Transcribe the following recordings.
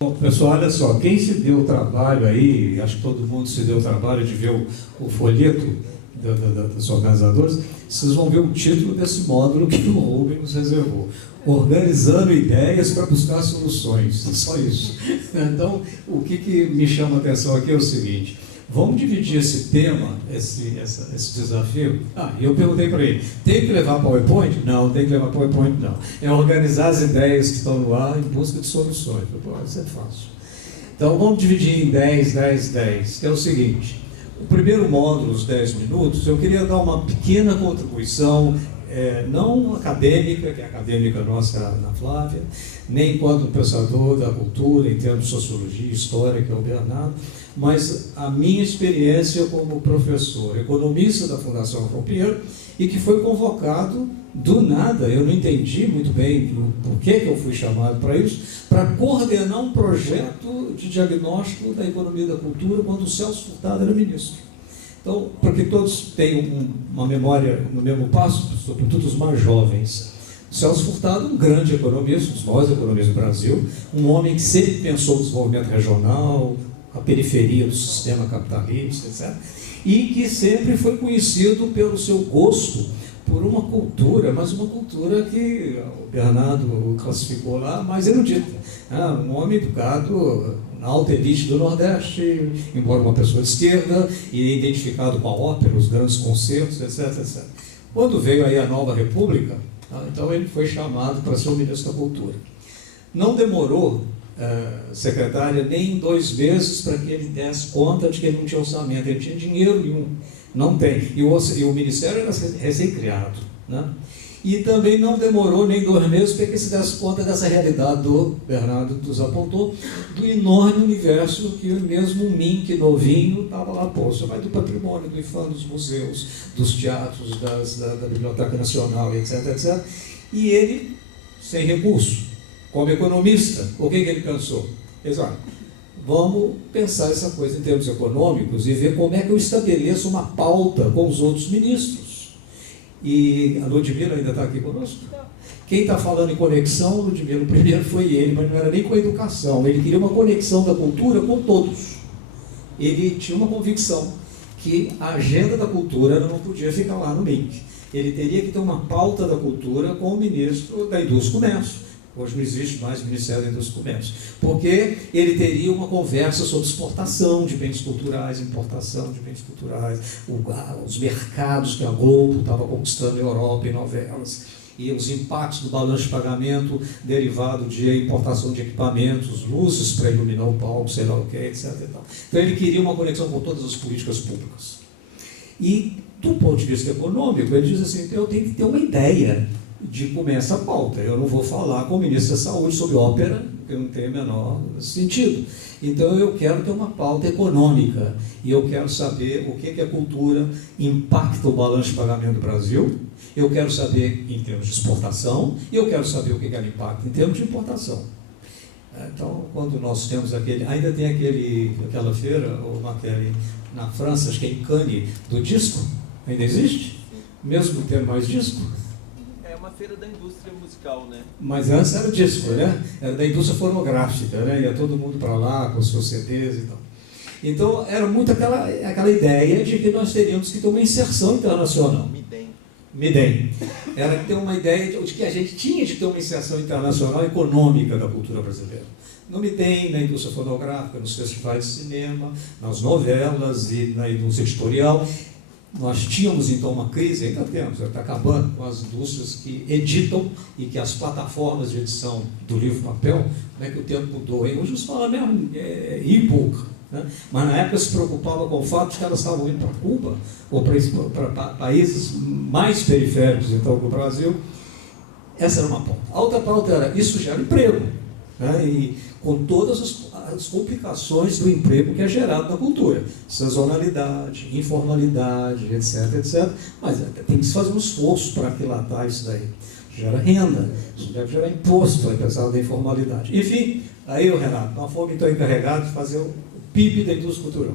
Bom, pessoal, olha só, quem se deu o trabalho aí, acho que todo mundo se deu o trabalho de ver o folheto dos organizadores, vocês vão ver o título desse módulo que o Rubem nos reservou: Organizando Ideias para Buscar Soluções. Só isso. Então, o que me chama a atenção aqui é o seguinte: vamos dividir esse tema, esse desafio. E eu perguntei para ele: tem que levar PowerPoint? Não, tem que levar PowerPoint não. É organizar as ideias que estão no ar em busca de soluções. Isso é fácil. Então vamos dividir em 10, 10, 10, que é o seguinte: o primeiro módulo, os 10 minutos, eu queria dar uma pequena contribuição, não acadêmica, que é a acadêmica nossa, Ana Flávia, nem enquanto pensador da cultura, em termos de sociologia e história, que é o Bernardo, mas a minha experiência como professor, economista da Fundação João Pinheiro, e que foi convocado do nada, eu não entendi muito bem por que eu fui chamado para isso, para coordenar um projeto de diagnóstico da economia da cultura quando o Celso Furtado era ministro. Então, porque todos têm uma memória no mesmo passo, sobretudo os mais jovens. O Celso Furtado, um grande economista, um dos maiores economistas do Brasil, um homem que sempre pensou no desenvolvimento regional, a periferia do sistema capitalista, etc. E que sempre foi conhecido pelo seu gosto por uma cultura, mas uma cultura que o Bernardo classificou lá mais erudita. Um homem educado na alta elite do Nordeste, embora uma pessoa de esquerda, e identificado com a ópera, os grandes concertos, etc, etc. Quando veio aí a nova república, então ele foi chamado para ser o ministro da Cultura. Não demorou, secretária, nem 2 meses para que ele desse conta de que ele não tinha orçamento, ele tinha dinheiro nenhum, não tem, e o Ministério era recém-criado, né? E também não demorou nem 2 meses para que se desse conta dessa realidade do Bernardo nos apontou, do enorme universo que mesmo um Mink novinho estava lá, você vai do patrimônio, do IFAM, dos museus, dos teatros, da Biblioteca Nacional, etc, etc. E ele, sem recurso, como economista, o que ele pensou? Exato. Vamos pensar essa coisa em termos econômicos e ver como é que eu estabeleço uma pauta com os outros ministros. E a Ludmila ainda está aqui conosco? Quem está falando em conexão, Ludmila, o primeiro foi ele, mas não era nem com a educação. Ele queria uma conexão da cultura com todos. Ele tinha uma convicção que a agenda da cultura não podia ficar lá no MINC. Ele teria que ter uma pauta da cultura com o ministro da Indústria e Comércio. Hoje não existe mais Ministério da Indústria e Comércio, porque ele teria uma conversa sobre exportação de bens culturais, importação de bens culturais, os mercados que a Globo estava conquistando na Europa em novelas, e os impactos do balanço de pagamento derivado de importação de equipamentos, luzes para iluminar o palco, sei lá o que, etc. Então ele queria uma conexão com todas as políticas públicas. E, do ponto de vista econômico, ele diz assim: então eu tenho que ter uma ideia de como é essa pauta. Eu não vou falar com o ministro da Saúde sobre ópera, porque não tem o menor sentido. Então eu quero ter uma pauta econômica, e eu quero saber o que a cultura impacta o balanço de pagamento do Brasil, eu quero saber em termos de exportação, e eu quero saber o que ela impacta em termos de importação. Então, quando nós temos ainda tem aquela feira, ou matéria na França, acho que é em Cannes, do disco, ainda existe? Mesmo tendo mais disco? Uma feira da indústria musical, né? Mas antes era disco, né? Era da indústria fonográfica, né? Ia todo mundo para lá com os seus CDs e tal. Então, era muito aquela ideia de que nós teríamos que ter uma inserção internacional. Midem. Era ter uma ideia de que a gente tinha de ter uma inserção internacional econômica da cultura brasileira. No Midem, na indústria fonográfica, nos festivais de cinema, nas novelas e na indústria editorial. Nós tínhamos então uma crise, ainda temos, está acabando com as indústrias que editam e que as plataformas de edição do livro papel, como é que o tempo mudou, hein? Hoje se fala mesmo e-book, né? Mas na época se preocupava com o fato de que elas estavam indo para Cuba ou para países mais periféricos então do Brasil. Essa era uma pauta. A outra pauta era: isso gera emprego, né? E com todas as complicações do emprego que é gerado na cultura, sazonalidade, informalidade, etc, etc. Mas tem que se fazer um esforço para aquilatar isso daí. Gera renda, isso deve gerar imposto, apesar da informalidade. Enfim, aí o Renato, nós fomos então encarregados de fazer o PIB da indústria cultural.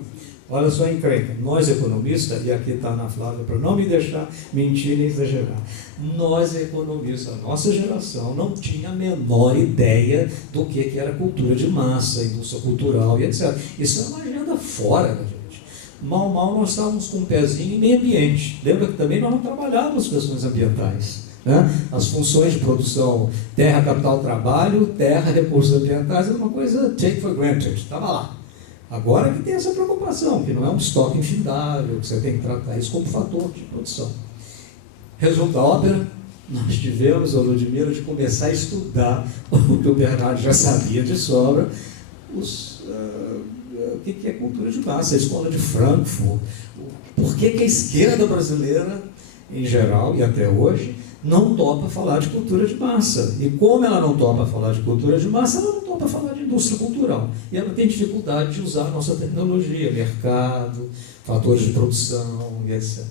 Olha só a encrenca. Nós, economistas, e aqui está Ana Flávia, para não me deixar mentir nem exagerar, nós, economistas, a nossa geração, não tinha a menor ideia do que era cultura de massa, indústria cultural e etc. Isso é uma agenda fora da gente. Mal nós estávamos com um pezinho em meio ambiente. Lembra que também nós não trabalhávamos questões ambientais. Né? As funções de produção, terra, capital, trabalho, terra, recursos ambientais, era uma coisa take for granted, estava lá. Agora que tem essa preocupação, que não é um estoque infindável, que você tem que tratar isso como fator de produção. Resumo da ópera, nós tivemos a Ludmila de começar a estudar o que o Bernardo já sabia de sobra, o que é cultura de massa, a escola de Frankfurt, por que a esquerda brasileira, em geral, e até hoje, não topa falar de cultura de massa. E como ela não topa falar de cultura de massa, ela não topa falar de indústria cultural. E ela tem dificuldade de usar a nossa tecnologia, mercado, fatores de produção e etc.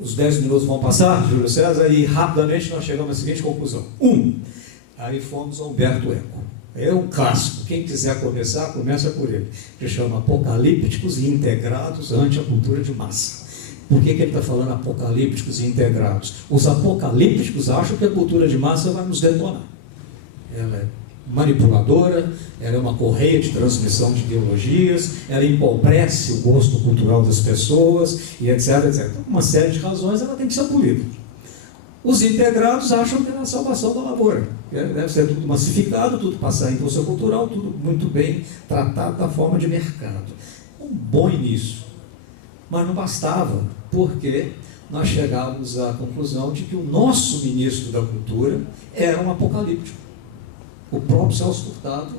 Os 10 minutos vão passar, Júlio César, e rapidamente nós chegamos à seguinte conclusão. Aí fomos a Humberto Eco. É um clássico. Quem quiser começar, começa por ele. Que chama Apocalípticos e Integrados ante a Cultura de Massa. Por que ele está falando apocalípticos e integrados? Os apocalípticos acham que a cultura de massa vai nos detonar. Ela é manipuladora, ela é uma correia de transmissão de ideologias, ela empobrece o gosto cultural das pessoas, e etc, etc. Por uma série de razões, ela tem que ser abolida. Os integrados acham que é a salvação da lavoura. Deve ser tudo massificado, tudo passar em indústria cultural, tudo muito bem tratado da forma de mercado. Um bom início. Mas não bastava, porque nós chegávamos à conclusão de que o nosso ministro da Cultura era um apocalíptico. O próprio Celso Furtado,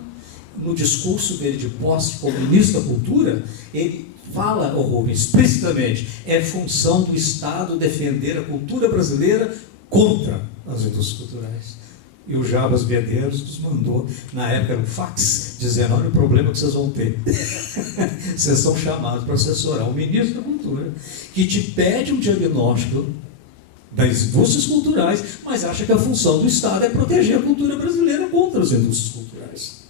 no discurso dele de posse como ministro da Cultura, ele fala, Rubens, explicitamente, é função do Estado defender a cultura brasileira contra as indústrias culturais. E o Jabas Medeiros nos mandou, na época era um fax, dizendo, olha o problema que vocês vão ter. Vocês são chamados para assessorar o ministro da Cultura, que te pede um diagnóstico das indústrias culturais, mas acha que a função do Estado é proteger a cultura brasileira contra as indústrias culturais.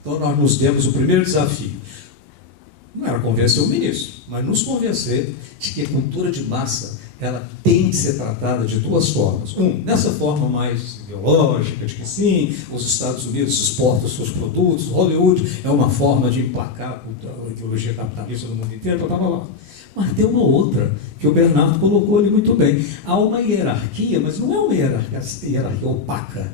Então nós nos demos o primeiro desafio. Não era convencer o ministro, mas nos convencer de que a cultura de massa ela tem que ser tratada de duas formas. Nessa forma mais ideológica, de que sim, os Estados Unidos exportam seus produtos, Hollywood é uma forma de emplacar a ideologia capitalista no mundo inteiro, blá, blá, blá. Mas tem uma outra, que o Bernardo colocou ali muito bem. Há uma hierarquia, mas não é uma hierarquia opaca.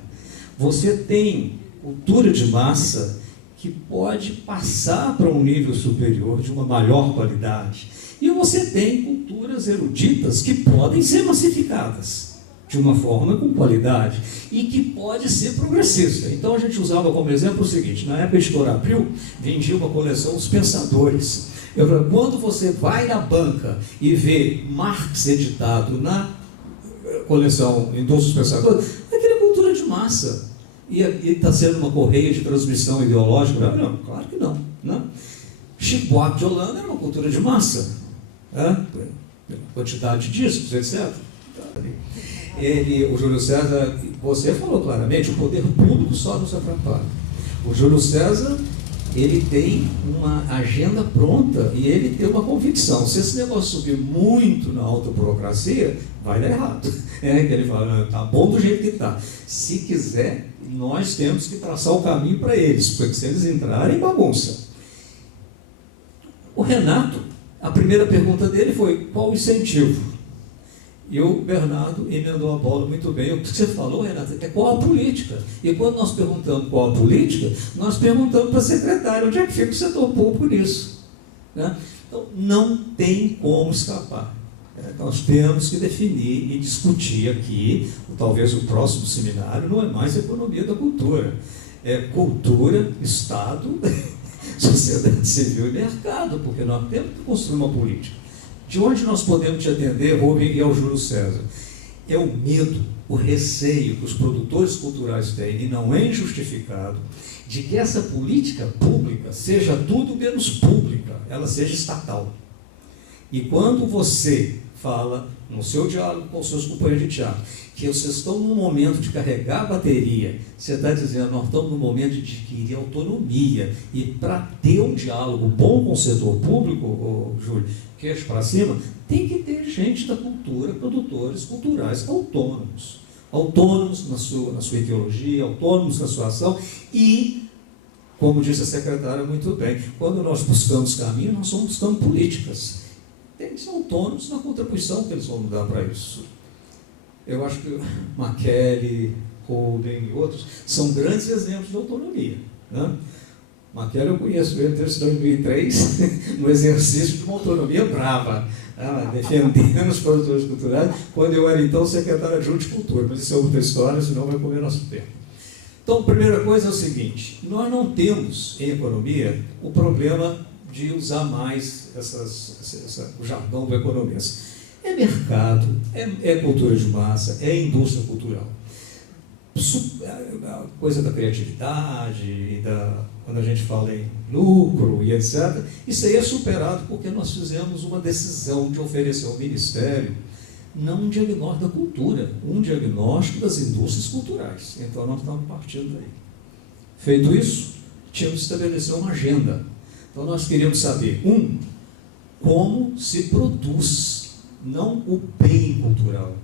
Você tem cultura de massa que pode passar para um nível superior, de uma maior qualidade. E você tem culturas eruditas que podem ser massificadas de uma forma com qualidade e que pode ser progressista. Então a gente usava como exemplo o seguinte, na época de Editora Abril, vendia uma coleção Os Pensadores. Quando você vai na banca e vê Marx editado na coleção Indústria dos Pensadores, aquilo é cultura de massa. E está sendo uma correia de transmissão ideológica? Não, claro que não. Né? Chico Buarque de Holanda era uma cultura de massa. Quantidade de discos, etc. O Júlio César, você falou claramente, o poder público só nos atrapalha. O Júlio César, ele tem uma agenda pronta e ele tem uma convicção. Se esse negócio subir muito na alta burocracia, vai dar errado. Ele fala, está bom do jeito que está. Se quiser, nós temos que traçar o caminho para eles, porque se eles entrarem, bagunça. O Renato, a primeira pergunta dele foi, qual o incentivo? E o Bernardo emendou a bola muito bem. O que você falou, Renato, é qual a política? E quando nós perguntamos qual a política, nós perguntamos para a secretária, onde é que fica o setor público nisso? Né? Então, não tem como escapar. Nós temos que definir e discutir aqui, talvez o próximo seminário não é mais economia da cultura, é cultura, Estado, sociedade civil e mercado, porque nós temos que construir uma política. De onde nós podemos te atender, Rubem, e ao Júlio César? É o medo, o receio que os produtores culturais têm, e não é injustificado, de que essa política pública seja tudo menos pública, ela seja estatal. E quando você fala no seu diálogo com os seus companheiros de teatro, que vocês estão num momento de carregar a bateria, você está dizendo, nós estamos num momento de adquirir autonomia, e para ter um diálogo bom com o setor público, Júlio, queixo para cima, tem que ter gente da cultura, produtores culturais autônomos na sua ideologia, autônomos na sua ação, e, como disse a secretária muito bem, quando nós buscamos caminho, nós estamos buscando políticas. Tem que ser autônomos na contribuição que eles vão dar para isso. Eu acho que Makely, Rubem e outros são grandes exemplos de autonomia, né? Makely, eu conheço ele desde 2003, no exercício de uma autonomia brava, defendendo os produtores culturais, quando eu era então secretário adjunto de cultura, mas isso é outra história, senão vai comer nosso tempo. Então, a primeira coisa é o seguinte, nós não temos em economia o problema de usar mais o jargão do economista. É mercado, é cultura de massa, é indústria cultural. A coisa da criatividade, quando a gente fala em lucro e etc., isso aí é superado porque nós fizemos uma decisão de oferecer ao Ministério não um diagnóstico da cultura, um diagnóstico das indústrias culturais. Então, nós estamos partindo daí. Feito isso, tínhamos que estabelecer uma agenda. Então, nós queríamos saber, como se produz, não o bem cultural,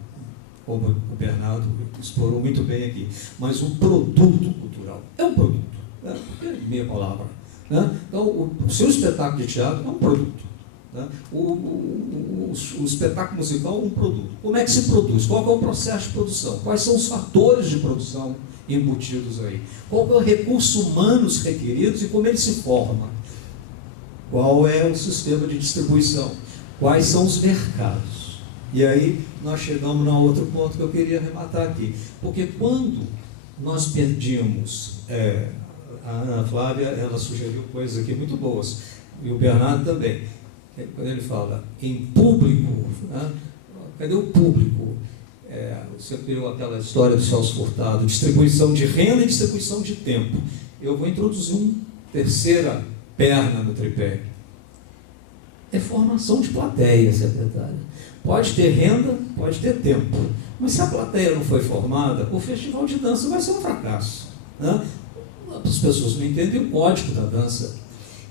como o Bernardo explorou muito bem aqui, mas o produto cultural. É um produto, né? É meia palavra. Né? Então, o seu espetáculo de teatro é um produto. Né? O espetáculo musical é um produto. Como é que se produz? Qual é o processo de produção? Quais são os fatores de produção embutidos aí? Qual é o recurso humanos requeridos e como ele se forma? Qual é o sistema de distribuição? Quais são os mercados? E aí nós chegamos a outro ponto que eu queria arrematar aqui. Porque quando nós perdimos, a Ana Flávia, ela sugeriu coisas aqui muito boas, e o Bernardo também, quando ele fala em público, né? Cadê o público? Você criou aquela história do Celso Furtado, distribuição de renda e distribuição de tempo. Eu vou introduzir uma terceira perna no tripé. É formação de plateia, secretária. Pode ter renda, pode ter tempo. Mas se a plateia não foi formada, o festival de dança vai ser um fracasso. Né? As pessoas não entendem o código da dança.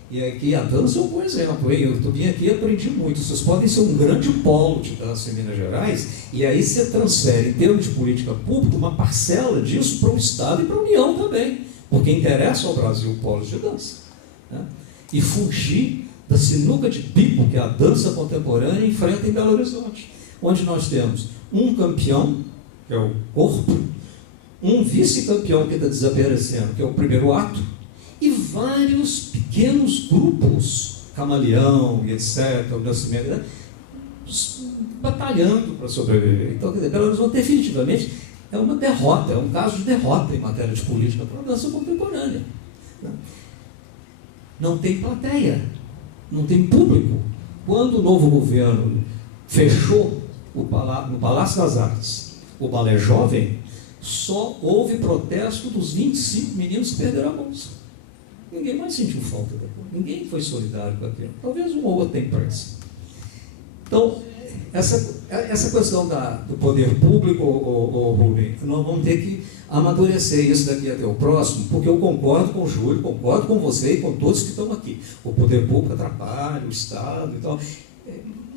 E aqui a dança é um bom exemplo. Eu vim aqui e aprendi muito. Vocês podem ser um grande polo de dança em Minas Gerais, e aí você transfere, em termos de política pública, uma parcela disso para o Estado e para a União também. Porque interessa ao Brasil polos de dança. Né? E fugir da sinuca de bico que a dança contemporânea enfrenta em Belo Horizonte, onde nós temos um campeão, que é o corpo, um vice-campeão que está desaparecendo, que é o primeiro ato, e vários pequenos grupos, camaleão e etc., o nascimento, né, batalhando para sobreviver. Então, quer dizer, Belo Horizonte definitivamente é uma derrota, é um caso de derrota em matéria de política para a dança contemporânea. Não tem plateia, não tem público. Quando o novo governo fechou no Palácio das Artes o Balé Jovem, só houve protesto dos 25 meninos que perderam a bolsa. Ninguém mais sentiu falta daquilo. Ninguém foi solidário com aquilo. Talvez um ou outro tenha imprensa. Então, essa questão do poder público, Rubem, nós vamos ter que amadurecer isso daqui até o próximo, porque eu concordo com o Júlio, concordo com você e com todos que estão aqui. O poder público atrapalha, o Estado e tal.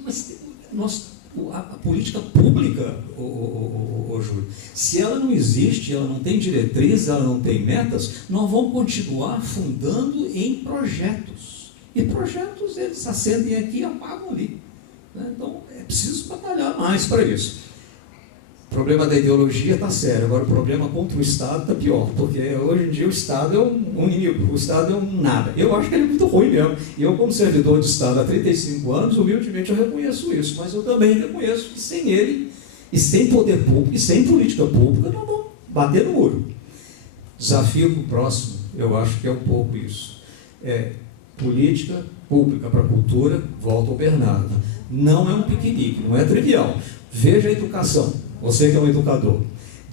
Mas a política pública, Júlio, se ela não existe, ela não tem diretrizes, ela não tem metas, nós vamos continuar fundando em projetos. E projetos, eles acendem aqui e apagam ali. Então, é preciso batalhar mais para isso. O problema da ideologia está sério, agora o problema contra o Estado está pior, porque hoje em dia o Estado é um inimigo, o Estado é um nada. Eu acho que ele é muito ruim mesmo. E eu, como servidor de Estado há 35 anos, humildemente eu reconheço isso, mas eu também reconheço que sem ele, e sem poder público, e sem política pública, nós vamos bater no muro. Desafio para o próximo, eu acho que é um pouco isso. Política pública para a cultura, volta ao Bernardo. Não é um piquenique, não é trivial. Veja a educação, você que é um educador.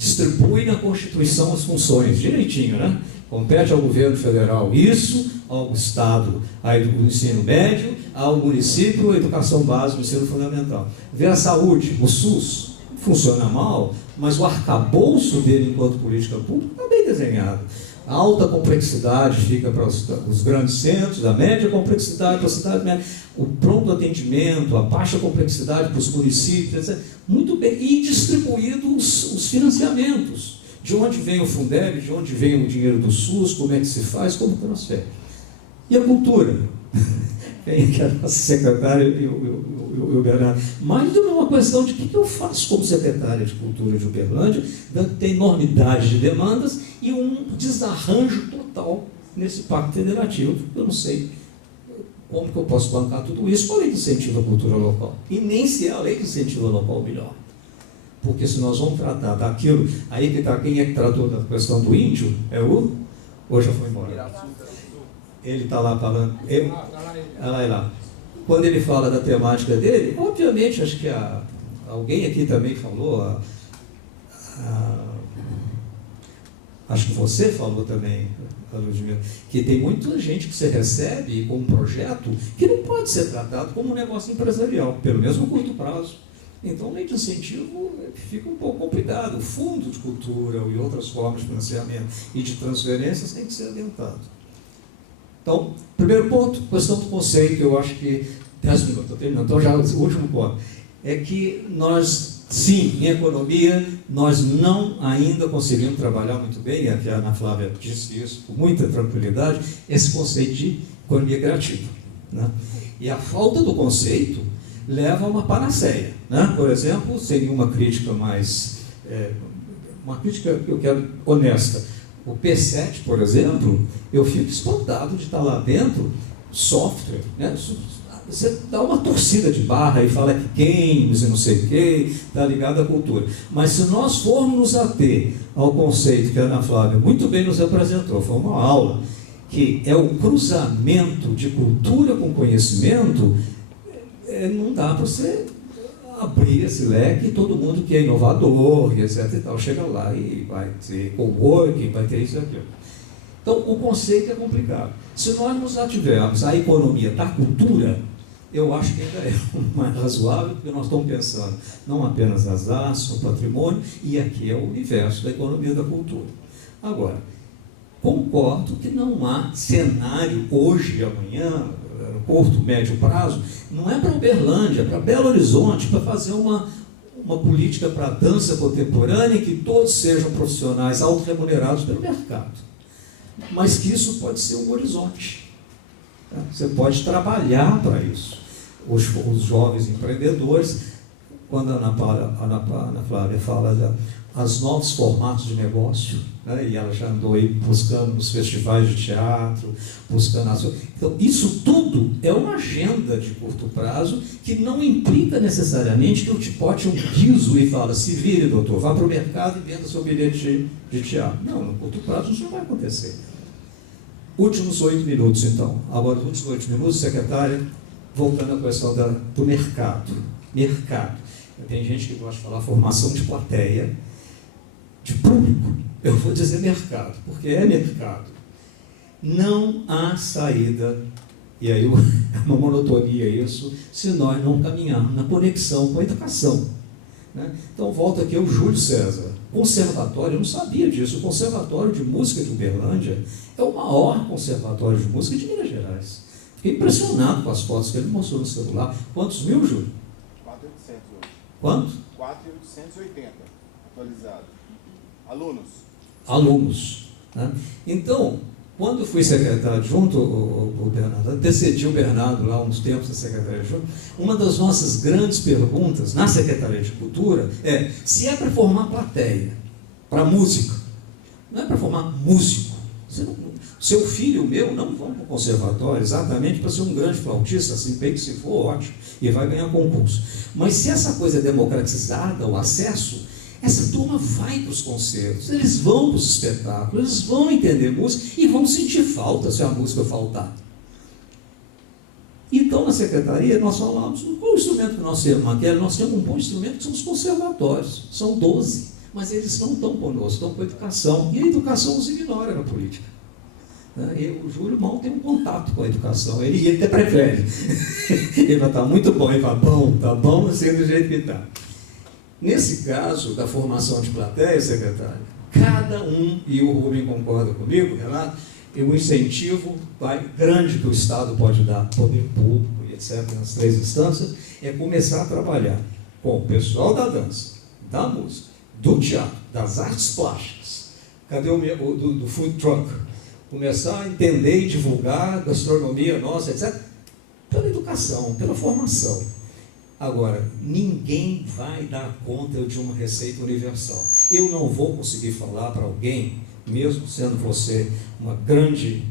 distribui na Constituição as funções, direitinho, né? Compete ao governo federal isso, ao Estado o ensino médio, ao município a educação básica, o ensino fundamental. Vê a saúde, o SUS, funciona mal, mas o arcabouço dele enquanto política pública está bem desenhado. A alta complexidade fica para os grandes centros, a média complexidade para a cidade média, o pronto atendimento, a baixa complexidade para os municípios, etc. Muito bem, e distribuído os financiamentos. De onde vem o Fundeb, de onde vem o dinheiro do SUS, como é que se faz, como transfere. E a cultura? Vem aqui a nossa secretária e o Bernardo. Mais do que uma questão de o que eu faço como secretária de Cultura de Uberlândia, tem enormidade de demandas e um desarranjo total nesse pacto federativo. Eu não sei como que eu posso bancar tudo isso com a lei de incentivo à cultura local. E nem se é a lei de incentivo local melhor. Porque se nós vamos tratar daquilo, aí que está, quem é que tratou da questão do índio? É o? Ou já foi embora? Ele está lá falando. Lá. Quando ele fala da temática dele, obviamente, acho que alguém aqui também falou, acho que você falou também, Ludmila, que tem muita gente que você recebe com um projeto que não pode ser tratado como um negócio empresarial, pelo menos no curto prazo. Então, a lei de incentivo fica um pouco complicado. O fundo de cultura e outras formas de financiamento e de transferências tem que ser adiantado. Então, primeiro ponto, questão do conceito, eu acho que 10 minutos, estou terminando, então já o último ponto, é que nós, sim, em economia, nós não ainda conseguimos trabalhar muito bem, a Ana Flávia disse isso com muita tranquilidade, esse conceito de economia criativa, né? E a falta do conceito leva a uma panaceia, né? Por exemplo, seria uma crítica mais, uma crítica que eu quero honesta. O P7, por exemplo, eu fico espantado de estar lá dentro, software, né? Você dá uma torcida de barra e fala que games e não sei o que, está ligado à cultura. Mas se nós formos nos ater ao conceito que a Ana Flávia muito bem nos apresentou, foi uma aula, que é o cruzamento de cultura com conhecimento, não dá para você abrir esse leque e todo mundo que é inovador, etc. e tal, chega lá e vai ter coworking, vai ter isso e aquilo. Então, o conceito é complicado. Se nós nos ativermos a economia da cultura, eu acho que ainda é mais razoável, porque nós estamos pensando não apenas nas artes, no patrimônio, e aqui é o universo da economia da cultura. Agora, concordo que não há cenário hoje e amanhã, no curto, médio prazo, não é para Uberlândia, é para Belo Horizonte, para fazer uma política para a dança contemporânea que todos sejam profissionais autorremunerados pelo mercado. Mas que isso pode ser um horizonte. Tá? Você pode trabalhar para isso. Os jovens empreendedores, quando a Ana Flávia fala os novos formatos de negócio, né? E ela já andou aí buscando nos festivais de teatro, buscando então, isso tudo é uma agenda de curto prazo que não implica necessariamente que eu te bote um piso e fala, se vire, doutor, vá para o mercado e venda seu bilhete de teatro. Não, no curto prazo isso não vai acontecer. Últimos 8 minutos, então. Agora, os últimos 8 minutos, secretária, voltando à questão do mercado. Mercado. Tem gente que gosta de falar formação de plateia, de público. Eu vou dizer mercado, porque é mercado. Não há saída, e aí é uma monotonia isso, se nós não caminharmos na conexão com a educação. Né? Então, volta aqui o Júlio César. Conservatório, eu não sabia disso, o Conservatório de Música de Uberlândia é o maior conservatório de música de Minas Gerais. Fiquei impressionado com as fotos que ele mostrou no celular. Quantos mil, Júlio? 4.800 hoje. Quanto? 4.880 atualizado. Alunos. Né? Então, quando eu fui secretário adjunto, o Bernardo, antecedi o Bernardo lá uns tempos da Secretaria Adjunta, uma das nossas grandes perguntas na Secretaria de Cultura é se é para formar plateia, para música, não é para formar músico. Seu filho e o meu não vão para o conservatório exatamente para ser um grande flautista, assim, bem que se for, ótimo, e vai ganhar concurso. Mas se essa coisa é democratizada, o acesso, essa turma vai para os concertos, eles vão para os espetáculos, eles vão entender música e vão sentir falta se a música faltar. Então, na secretaria, nós falamos, qual o instrumento que nós temos, Maquele? Nós temos um bom instrumento que são os conservatórios, são 12. mas eles não estão conosco, estão com a educação, e a educação os ignora na política. E o Júlio mal tem um contato com a educação, ele até prefere. Ele vai estar muito bom, ele fala, tá bom, assim do jeito que está. Nesse caso da formação de plateia, secretário, cada um, e o Rubem concorda comigo, Renato, o incentivo grande que o Estado pode dar, poder público e etc., nas 3 instâncias, é começar a trabalhar com o pessoal da dança, da música, do teatro, das artes plásticas, do food truck, começar a entender e divulgar a gastronomia nossa, etc., pela educação, pela formação. Agora, ninguém vai dar conta de uma receita universal. Eu não vou conseguir falar para alguém, mesmo sendo você uma grande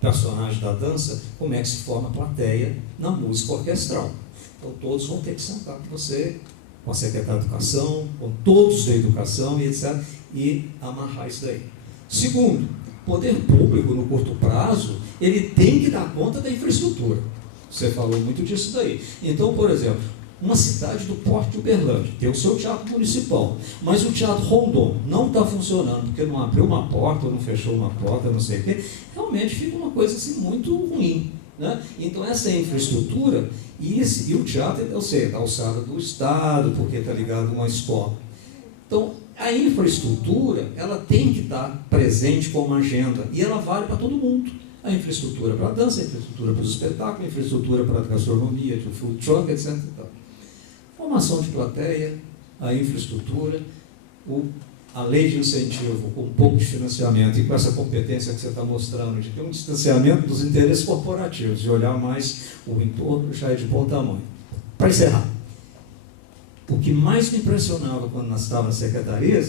personagem da dança, como é que se forma plateia na música orquestral. Então, todos vão ter que sentar com você, com a secretária de Educação, com todos da educação e etc., e amarrar isso daí. Segundo, poder público, no curto prazo, ele tem que dar conta da infraestrutura. Você falou muito disso daí. Então, por exemplo, uma cidade do porte de Uberlândia tem o seu teatro municipal, mas o Teatro Rondon não está funcionando, porque não abriu uma porta, ou não fechou uma porta, não sei o quê, realmente fica uma coisa assim muito ruim. Né? Então, essa infraestrutura, e o teatro, eu sei, é da alçada do Estado, porque está ligado a uma escola. Então, a infraestrutura, ela tem que estar presente como agenda, e ela vale para todo mundo. A infraestrutura para a dança, a infraestrutura para os espetáculos, a infraestrutura para a gastronomia, para o food truck, etc. Formação de plateia, a infraestrutura, a lei de incentivo com um pouco de financiamento e com essa competência que você está mostrando, de ter um distanciamento dos interesses corporativos, de olhar mais o entorno, já é de bom tamanho. Para encerrar, o que mais me impressionava quando nós estávamos na secretaria,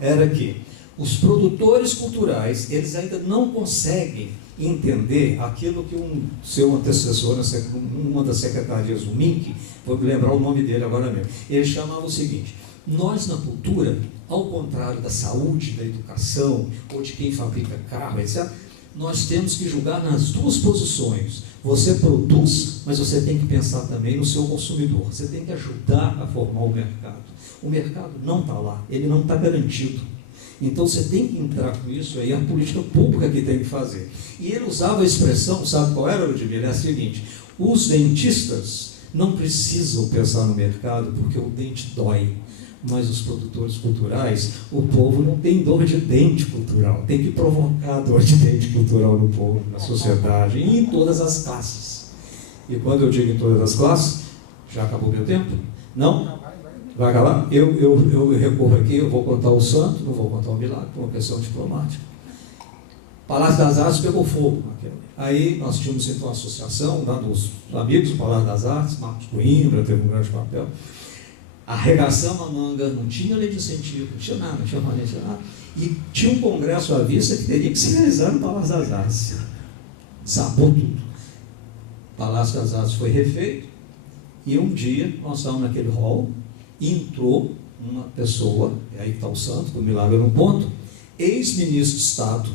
era que os produtores culturais, eles ainda não conseguem entender aquilo que um seu antecessor, uma das secretarias, o Mink, vou me lembrar o nome dele agora mesmo, ele chamava o seguinte: nós na cultura, ao contrário da saúde, da educação, ou de quem fabrica carro, etc., nós temos que julgar nas 2 posições. Você produz, mas você tem que pensar também no seu consumidor. Você tem que ajudar a formar o mercado. O mercado não está lá, ele não está garantido. Então você tem que entrar com isso aí, a política pública que tem que fazer. E ele usava a expressão, sabe qual era, Ludmila? É a seguinte: os dentistas não precisam pensar no mercado porque o dente dói. Mas os produtores culturais, o povo não tem dor de dente cultural, tem que provocar dor de dente cultural no povo, na sociedade, e em todas as classes. E quando eu digo em todas as classes, já acabou meu tempo? Não? Vai acabar? Eu recorro aqui, eu vou contar o santo, não vou contar o milagre, por uma questão diplomática. Palácio das Artes pegou fogo. Aí nós tínhamos então uma associação lá dos amigos do Palácio das Artes, Marcos Coimbra teve um grande papel. Arregaçamos a manga, não tinha lei de incentivo, não tinha nada, não tinha maneira de nada. E tinha um congresso à vista que teria que se realizar no Palácio das Artes. Sabou tudo. O Palácio das Artes foi refeito, e um dia nós estávamos naquele hall, e entrou uma pessoa, e aí está o santo, com o milagre no ponto, ex-ministro de Estado,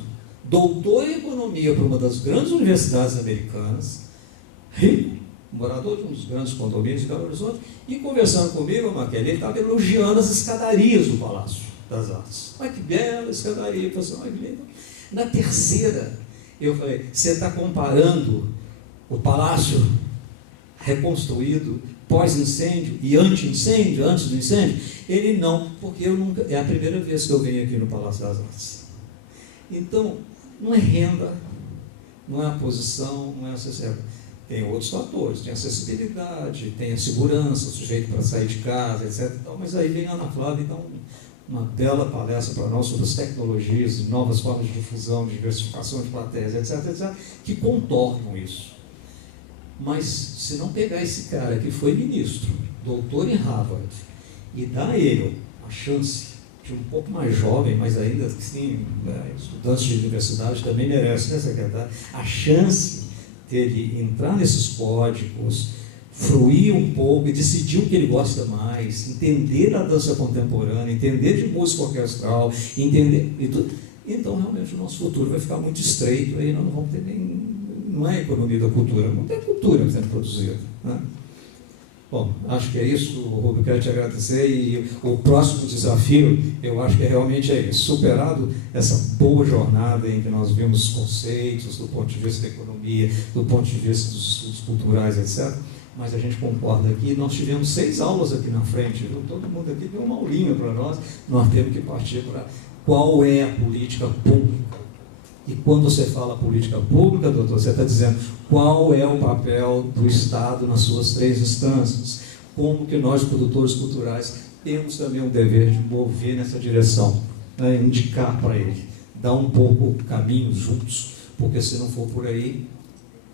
doutor em economia por uma das grandes universidades americanas, rico, morador de um dos grandes condomínios de Belo Horizonte, e conversando comigo, Maquele, ele estava elogiando as escadarias do Palácio das Artes. Olha que bela escadaria. Eu falei, olha que linda. Na terceira, eu falei, você está comparando o palácio reconstruído pós-incêndio e anti-incêndio, antes do incêndio? Ele não, porque eu nunca, é a primeira vez que eu venho aqui no Palácio das Artes. Então, não é renda, não é a posição, não é a sociedade. Tem outros fatores, tem acessibilidade, tem a segurança, o sujeito para sair de casa, etc. Então, mas aí vem a Ana Flávia e dá uma bela palestra para nós sobre as tecnologias, novas formas de difusão, de diversificação de plateias, etc., etc., que contornam isso. Mas, se não pegar esse cara que foi ministro, doutor em Harvard, e dar a ele a chance de um pouco mais jovem, mas ainda assim, estudantes de universidade também merecem, né, secretário? A chance dele entrar nesses códigos, fruir um pouco e decidir o que ele gosta mais, entender da dança contemporânea, entender de música orquestral, entender e tudo. Então, realmente, o nosso futuro vai ficar muito estreito, aí nós não vamos ter nem... Não é a economia da cultura, não tem cultura sendo produzida. Né? Bom, acho que é isso, Rubio, quero te agradecer, e o próximo desafio, eu acho que realmente é isso, superado essa boa jornada em que nós vimos conceitos do ponto de vista da economia, do ponto de vista dos estudos culturais, etc., mas a gente concorda aqui, nós tivemos 6 aulas aqui na frente, viu? Todo mundo aqui deu uma aulinha para nós temos que partir para qual é a política pública. E quando você fala política pública, doutor, você está dizendo qual é o papel do Estado nas suas 3 instâncias, como que nós, produtores culturais, temos também o dever de mover nessa direção, né? Indicar para ele, dar um pouco o caminho juntos, porque se não for por aí,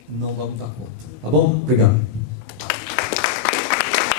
não vamos dar conta. Tá bom? Obrigado.